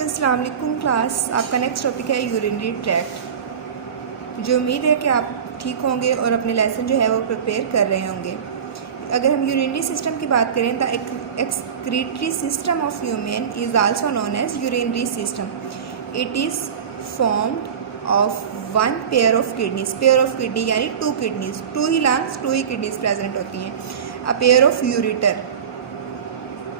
अस्सलाम वालेकुम क्लास। आपका नेक्स्ट टॉपिक है यूरिनरी ट्रैक्ट। जो उम्मीद है कि आप ठीक होंगे और अपने लेसन जो है वो प्रिपेयर कर रहे होंगे। अगर हम यूरिनरी सिस्टम की बात करें, the excretory system of human is also known as urinary system. It is formed of one pair of kidneys. Pair of kidney यानी टू किडनीज, टू ही लंग्स, टू ही किडनीज प्रेजेंट होती हैं। A pair of ureter,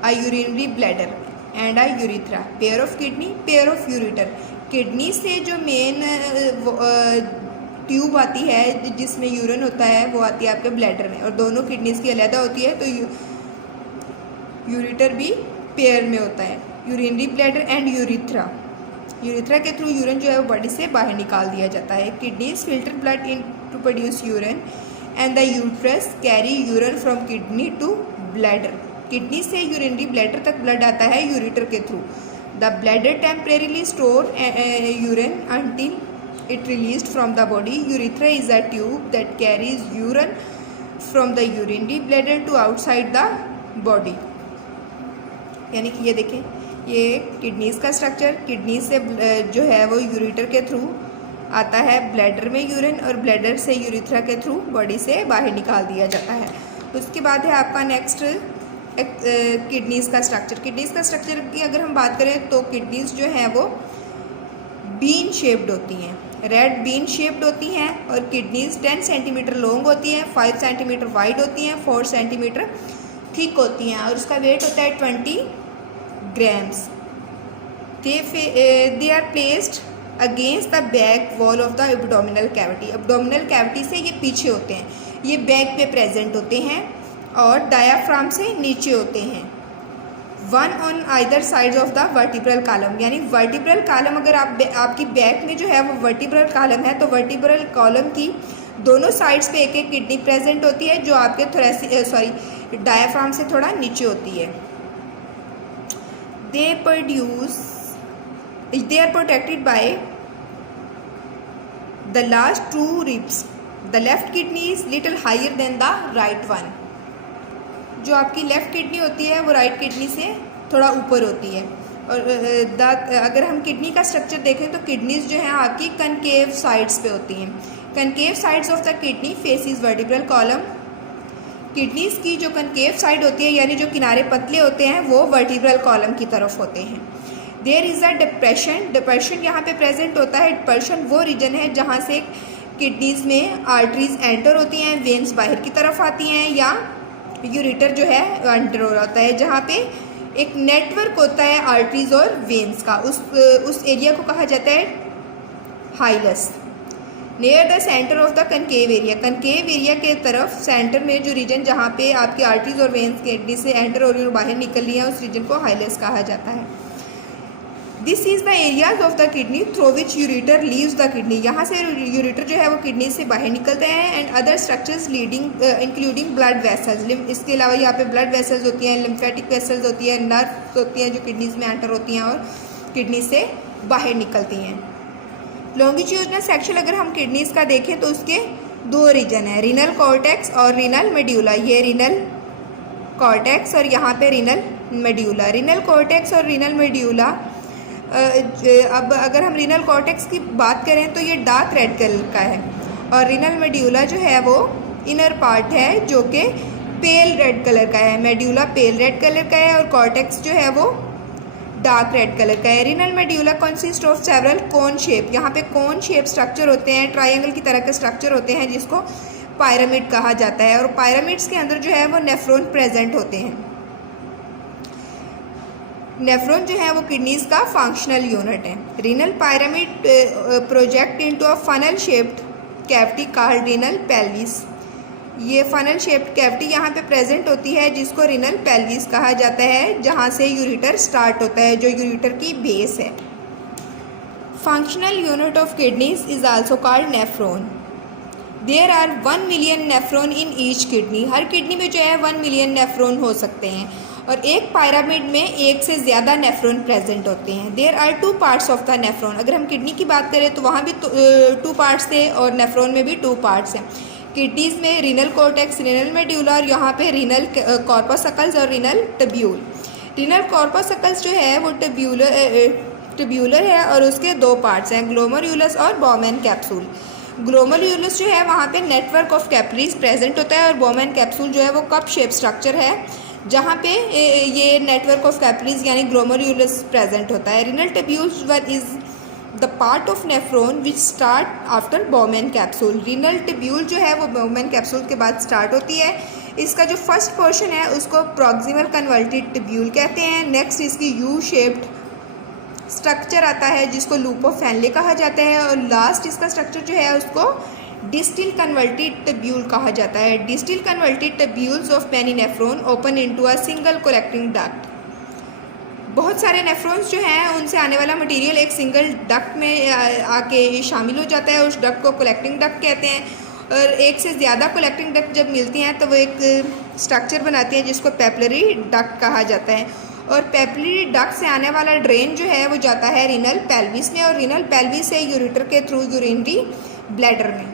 a urinary bladder and a urethra. Pair of kidney, pair of ureter. Kidney से जो main tube आती है जिसमें यूरिन होता है वो आती है आपके ब्लैडर में, और दोनों किडनीज की अलग होती है, तो यूरिटर भी पेयर में होता है। Urinary bladder and urethra. Urethra के थ्रू यूरिन जो है वो बॉडी से बाहर निकाल दिया जाता है। Kidneys filter blood in to produce urine and the uterus carry urine from kidney to bladder. Kidney से यूरिनरी ब्लैडर तक ब्लड आता है यूरिटर के through. The bladder temporarily store urine until it released from the body. Urethra is a tube that carries urine from the urinary bladder to outside the body. यानी कि ये देखें, ये kidneys का स्ट्रक्चर, किडनी से जो है वो यूरिटर के थ्रू आता है ब्लैडर में यूरिन, और ब्लैडर से यूरिथ्रा के थ्रू बॉडी से बाहर निकाल दिया जाता है। उसके बाद है आपका नेक्स्ट किडनीज का स्ट्रक्चर। किडनीज का स्ट्रक्चर की अगर हम बात करें तो किडनीज जो हैं वो बीन शेप्ड होती हैं, रेड बीन शेप्ड होती हैं, और किडनीज 10 सेंटीमीटर लॉन्ग होती हैं, 5 सेंटीमीटर वाइड होती हैं, 4 सेंटीमीटर थिक होती हैं, और उसका वेट होता है 20 grams. They are placed against the back wall of the abdominal cavity. Abdominal cavity से ये पीछे होते हैं, ये बैक पे प्रेजेंट होते हैं, और डायाफ्राम से नीचे होते हैं। One on either sides of the vertebral column, यानी वर्टिब्रल कॉलम अगर आपकी बैक में जो है वो वर्टिब्रल कॉलम है, तो वर्टिब्रल कॉलम की दोनों साइड्स पे एक एक किडनी प्रेजेंट होती है, जो आपके थोरेसिक डायाफ्राम से थोड़ा नीचे होती है। They are protected by the last 2 ribs. The left kidney is little higher than the right one. जो आपकी लेफ़्ट किडनी होती है वो राइट किडनी से थोड़ा ऊपर होती है। और अगर हम किडनी का स्ट्रक्चर देखें तो किडनीज जो हैं आपकी कनकेव साइड्स पे होती हैं। Concave sides of the kidney faces vertebral column. Kidneys की जो कनकेव साइड होती है, यानी जो किनारे पतले होते हैं, वो वर्टिब्रल कॉलम की तरफ होते हैं। There is a depression. Depression यहाँ पे प्रेजेंट होता है। डिप्रेशन वो रीजन है जहाँ से किडनीज में आर्टरीज एंटर होती हैं, वेन्स बाहर की तरफ आती हैं, या यूरिटर जो है एंटर हो जाता है, जहाँ पे एक नेटवर्क होता है आर्टरीज और वेन्स का। उस एरिया को कहा जाता है hilus. Near the centre of the concave area. Concave area के तरफ सेंटर में जो रीजन जहाँ पे आपके आर्टरीज और वेन्स किडनी से एंटर हो रही है और बाहर निकल रही है, उस रीजन को हाइलस कहा जाता है। This is the areas of the kidney through which ureter leaves the kidney. यहाँ से यूरिटर जो है वो किडनी से बाहर निकलते हैं। And other structures leading including blood vessels. इसके अलावा यहाँ पे ब्लड वेसल्स होती हैं, लिम्फेटिक वेसल्स होती है, नर्व्स होती हैं जो किडनीज में एंटर होती हैं और किडनी से बाहर निकलती हैं। लॉन्गिट्यूडनल सेक्शन अगर हम किडनीज का देखें तो उसके 2 रीजन है, रीनल कॉर्टेक्स और रीनल मेड्यूला। ये रीनल कॉर्टेक्स और यहाँ पे रीनल मेड्यूला। रीनल कॉर्टेक्स और रीनल मेड्यूला, अब अगर हम रीनल कॉर्टेक्स की बात करें तो ये डार्क रेड कलर का है, और रीनल मेड्यूला जो है वो इनर पार्ट है जो कि पेल रेड कलर का है। मेड्यूला पेल रेड कलर का है और कॉर्टेक्स जो है वो डार्क रेड कलर का है। Renal medulla consist of several cone shape. यहाँ पे कोन शेप स्ट्रक्चर होते हैं, ट्रायंगल की तरह के स्ट्रक्चर होते हैं, जिसको पायरामिड कहा जाता है, और पायरामिड्स के अंदर जो है वो नेफ्रॉन प्रेजेंट होते हैं। नेफ्रॉन जो है वो किडनीज का फंक्शनल यूनिट है। Renal pyramid project into a funnel shaped cavity called renal pelvis. ये फनल शेप्ड कैविटी यहाँ पे प्रेजेंट होती है, जिसको रीनल पेल्विस कहा जाता है, जहाँ से यूरिटर स्टार्ट होता है, जो यूरिटर की बेस है। Functional unit of kidneys is also called nephron. There are 1 million nephron in each kidney. हर किडनी में जो है 1 मिलियन नेफ्रॉन हो सकते हैं, और एक पायरामिड में 1 से ज़्यादा नेफ्रॉन प्रेजेंट होते हैं। There are 2 parts of the nephron. अगर हम किडनी की बात करें तो वहाँ भी 2 पार्ट्स थे, और नेफ्रॉन में भी 2 पार्ट्स हैं। किडनीज में रीनल कॉर्टेक्स, रीनल मेड्यूला, और यहाँ पे रीनल कॉर्पस्कल्स और रीनल टब्यूल। रीनल कॉर्पस्कल्स जो है वो ट्यूब्यूलर है और उसके दो पार्ट्स हैं, ग्लोमेरुलस और बोमेन कैप्सूल। ग्लोमेरुलस जो है वहाँ पे नेटवर्क ऑफ कैपिलरीज प्रेजेंट होता है और बोमेन कैप्सूल जो है वो कप शेप स्ट्रक्चर है जहाँ पे ये नेटवर्क ऑफ कैपिलरीज यानी ग्लोमेरुलस प्रेजेंट होता है। Renal tubules were is the part of nephron which start after Bowman capsule. Renal tubule जो है वो बोमेन कैप्सूल के बाद स्टार्ट होती है। इसका जो फर्स्ट पोर्शन है उसको प्रॉक्सिमल कन्वर्टेड ट्यूब्यूल कहते हैं। नेक्स्ट इसकी यू शेप्ड स्ट्रक्चर आता है जिसको लूप ऑफ फैनले कहा जाता है और लास्ट इसका स्ट्रक्चर जो है उसको डिस्टिल कन्वर्टेड ट्यूब्यूल कहा जाता है। Distil converted tubules of many nephron open into a single collecting duct. बहुत सारे नेफ्रॉन्स जो हैं उनसे आने वाला मटेरियल एक सिंगल डक्ट में आके शामिल हो जाता है, उस डक्ट को कलेक्टिंग डक्ट कहते हैं। और एक से ज़्यादा कलेक्टिंग डक्ट जब मिलती हैं तो वो एक स्ट्रक्चर बनाती है जिसको पेपिलरी डक्ट कहा जाता है। और पेपिलरी डक्ट से आने वाला ड्रेन जो है वो जाता है रीनल पेल्विस में और रीनल पेल्विस से यूरेटर के थ्रू यूरिनरी ब्लैडर में।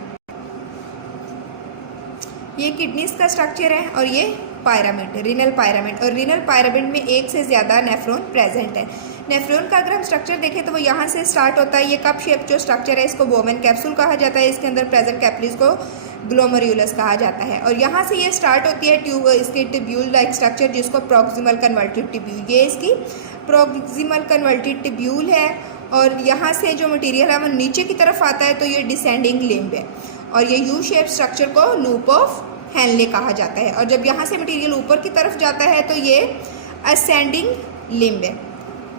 ये किडनीज का स्ट्रक्चर है और ये पायरामिड, रीनल पायरामिड। और रीनल पायरामिड में एक से ज़्यादा नेफ्रॉन प्रेजेंट है। नेफ्रॉन का अगर हम स्ट्रक्चर देखें तो वो यहाँ से स्टार्ट होता है। ये कप शेप जो स्ट्रक्चर है इसको बोमेन कैप्सूल कहा जाता है। इसके अंदर प्रेजेंट कैपिलरीज को ग्लोमेरुलस कहा जाता है। और यहाँ से ये स्टार्ट होती है इसकी ट्यूब्यूल लाइक स्ट्रक्चर जिसको प्रॉक्सिमल कन्वर्टेड ट्यूब्यूल, ये इसकी प्रॉक्सिमल कन्वर्टेड ट्यूब्यूल है। और यहाँ से जो मटेरियल है वो नीचे की तरफ आता है तो ये डिसेंडिंग लिम्ब है। और ये यू शेप स्ट्रक्चर को लूप ऑफ हैनले कहा जाता है। और जब यहाँ से मटेरियल ऊपर की तरफ जाता है तो ये असेंडिंग लिम्ब है।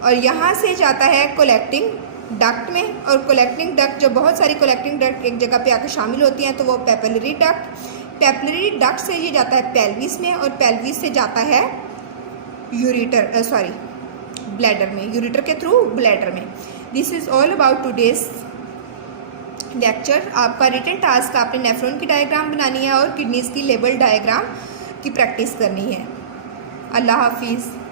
और यहाँ से जाता है कलेक्टिंग डक्ट में। और कलेक्टिंग डक्ट जब बहुत सारी कलेक्टिंग डक्ट एक जगह पे आकर शामिल होती हैं तो वो पेपिलरी डक्ट, पेपिलरी डक्ट से ये जाता है पेल्विस में और पेल्विस से जाता है ब्लैडर में, यूरेटर के थ्रू ब्लैडर में। This is all about today's lecture. आपका रिटन टास्क आपने नेफ्रॉन की डायग्राम बनानी है और किडनीज की लेबल डायग्राम की प्रैक्टिस करनी है। अल्लाह हाफिज़।